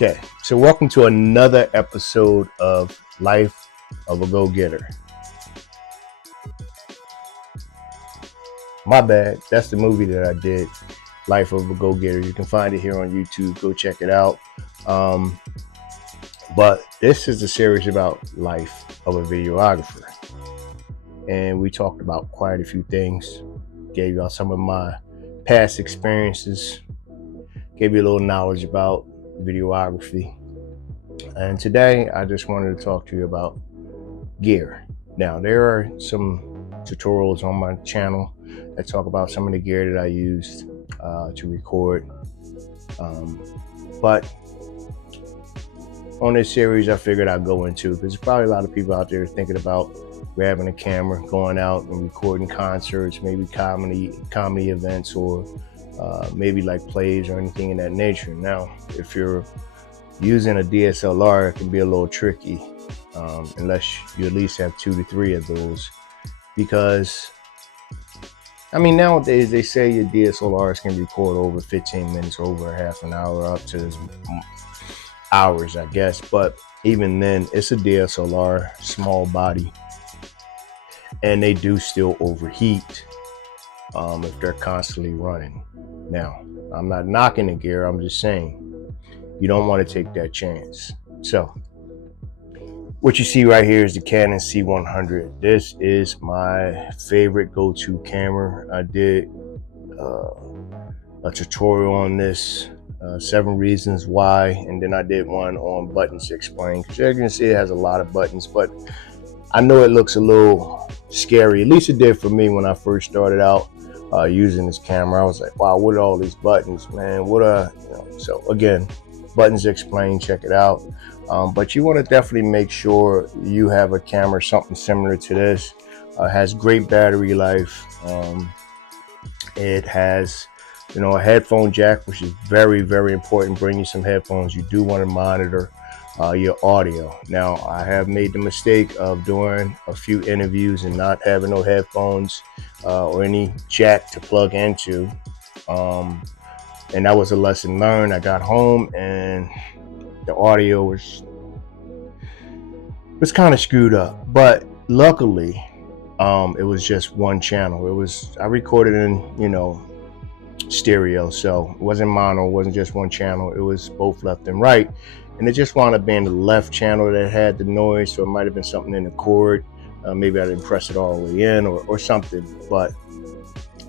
Okay, so welcome to another episode of Life of a Go-Getter. My bad, that's the movie that I did, Life of a Go-Getter. You can find it here on YouTube. Go check it out. But this is a series about life of a videographer. And we talked about quite a few things. Gave y'all some of my past experiences. Gave you a little knowledge about videography. And today I just wanted to talk to you about gear. Now, there are some tutorials on my channel that talk about some of the gear that I used to record. But on this series, I figured I'd go into, because there's probably a lot of people out there thinking about grabbing a camera, going out and recording concerts, maybe comedy events, or maybe like plays or anything in that nature. Now, if you're using a DSLR, it can be a little tricky unless you at least have 2 to 3 of those, because I mean, nowadays they say your DSLRs can record over 15 minutes, over half an hour, up to hours, I guess. But even then, it's a DSLR, small body, and they do still overheat if they're constantly running. Now, I'm not knocking the gear, I'm just saying you don't want to take that chance. So what you see right here is the Canon C100. This is my favorite go-to camera. I did a tutorial on this, 7 reasons why, and then I did one on buttons explained. Because you can see it has a lot of buttons, but I know it looks a little scary. At least it did for me when I first started out using this camera. I was like, wow, what are all these buttons, man? So again, buttons explained, check it out. But you want to definitely make sure you have a camera, something similar to this. Has great battery life. It has, a headphone jack, which is very, very important. Bring you some headphones. You do want to monitor your audio. Now, I have made the mistake of doing a few interviews and not having no headphones or any jack to plug into. And that was a lesson learned. I got home and the audio was kind of screwed up, but luckily it was just one channel. I recorded in stereo, so it wasn't mono, it wasn't just one channel, it was both left and right, and it just wound up being the left channel that had the noise. So it might have been something in the cord, maybe I didn't press it all the way in or something, but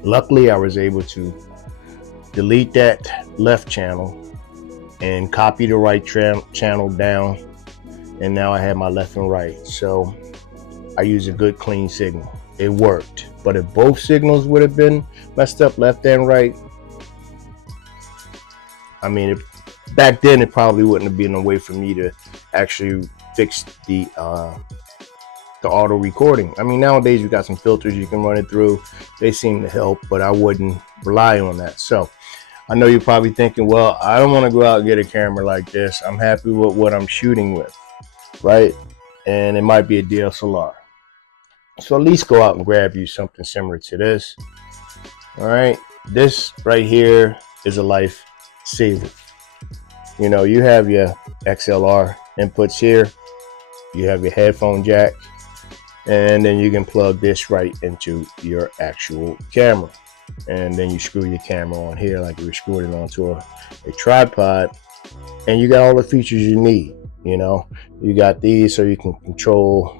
luckily I was able to delete that left channel and copy the right channel down, and now I have my left and right. So I use a good clean signal. It worked. But if both signals would have been messed up, left and right, I mean, back then it probably wouldn't have been a way for me to actually fix the auto recording. I mean, nowadays you got some filters you can run it through. They seem to help, but I wouldn't rely on that. So I know you're probably thinking, well, I don't want to go out and get a camera like this. I'm happy with what I'm shooting with, right? And it might be a DSLR. So at least go out and grab you something similar to this. All right, this right here is a life saver. You have your XLR inputs here, you have your headphone jack, and then you can plug this right into your actual camera. And then you screw your camera on here like you're screwing it onto a tripod, and you got all the features you need. You got these so you can control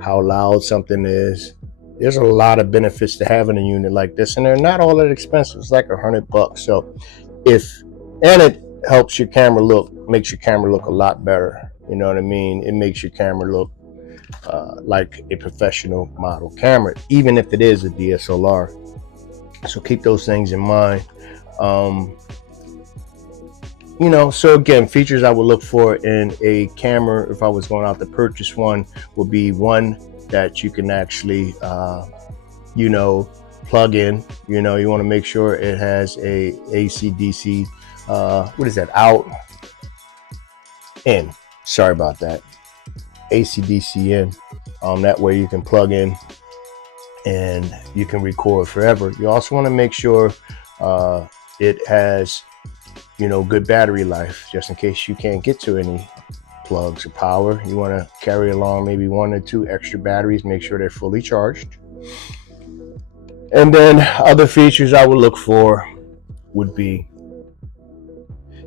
how loud something is. There's a lot of benefits to having a unit like this, and they're not all that expensive. It's like $100. So and it helps your camera makes your camera look a lot better. You know what I mean? It makes your camera look like a professional model camera, even if it is a DSLR. So keep those things in mind. So again, features I would look for in a camera if I was going out to purchase one would be one that you can actually, plug in. You want to make sure it has a AC/DC, what is that, out, in, sorry about that, AC/DC in. That way you can plug in and you can record forever. You also want to make sure it has you know, good battery life, just in case you can't get to any plugs or power. You want to carry along maybe 1 or 2 extra batteries, make sure they're fully charged. And then other features I would look for would be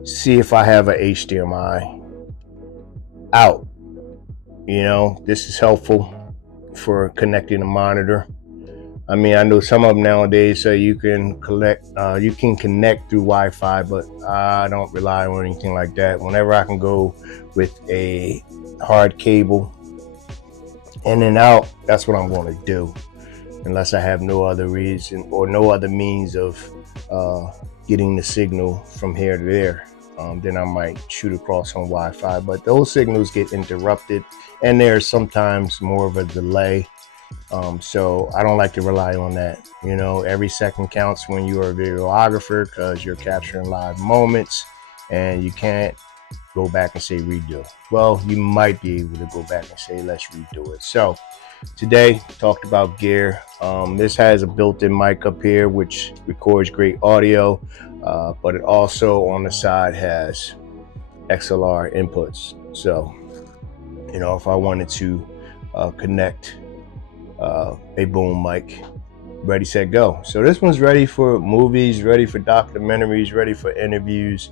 see if I have a HDMI out. You know, this is helpful for connecting a monitor. I mean, I know some of them nowadays say you can connect through Wi-Fi, but I don't rely on anything like that. Whenever I can go with a hard cable in and out, that's what I'm going to do, unless I have no other reason or no other means of getting the signal from here to there. Then I might shoot across on Wi-Fi, but those signals get interrupted, and there's sometimes more of a delay. So I don't like to rely on that. You know, every second counts when you are a videographer, because you're capturing live moments and you can't go back and say redo. Well, you might be able to go back and say let's redo it. So today talked about gear. This has a built-in mic up here which records great audio, but it also on the side has XLR inputs. So, you know, if I wanted to connect a boom mic, ready, set, go. So this one's ready for movies, ready for documentaries, ready for interviews.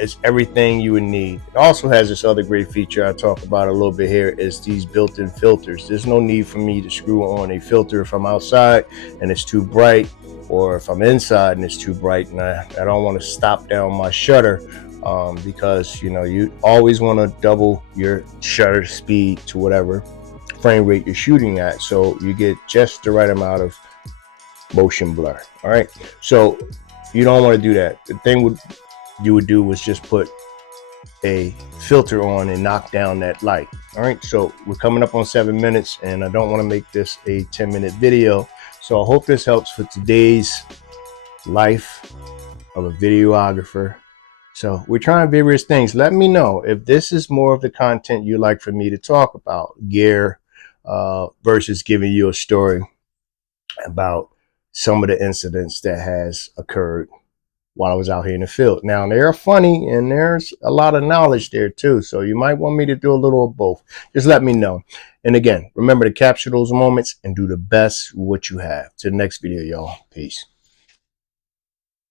It's everything you would need. It also has this other great feature I talk about a little bit here, is these built-in filters. There's no need for me to screw on a filter if I'm outside and it's too bright, or if I'm inside and it's too bright and I don't want to stop down my shutter, because you know, you always want to double your shutter speed to whatever frame rate you're shooting at, so you get just the right amount of motion blur. All right, so you don't want to do that. The thing you would do was just put a filter on and knock down that light. All right, so we're coming up on 7 minutes and I don't want to make this a 10-minute video, so I hope this helps for today's life of a videographer. So we're trying various things. Let me know if this is more of the content you like for me to talk about, gear, versus giving you a story about some of the incidents that has occurred while I was out here in the field. Now, they're funny and there's a lot of knowledge there too, so you might want me to do a little of both. Just let me know. And again, remember to capture those moments and do the best with what you have. To the next video, y'all. Peace.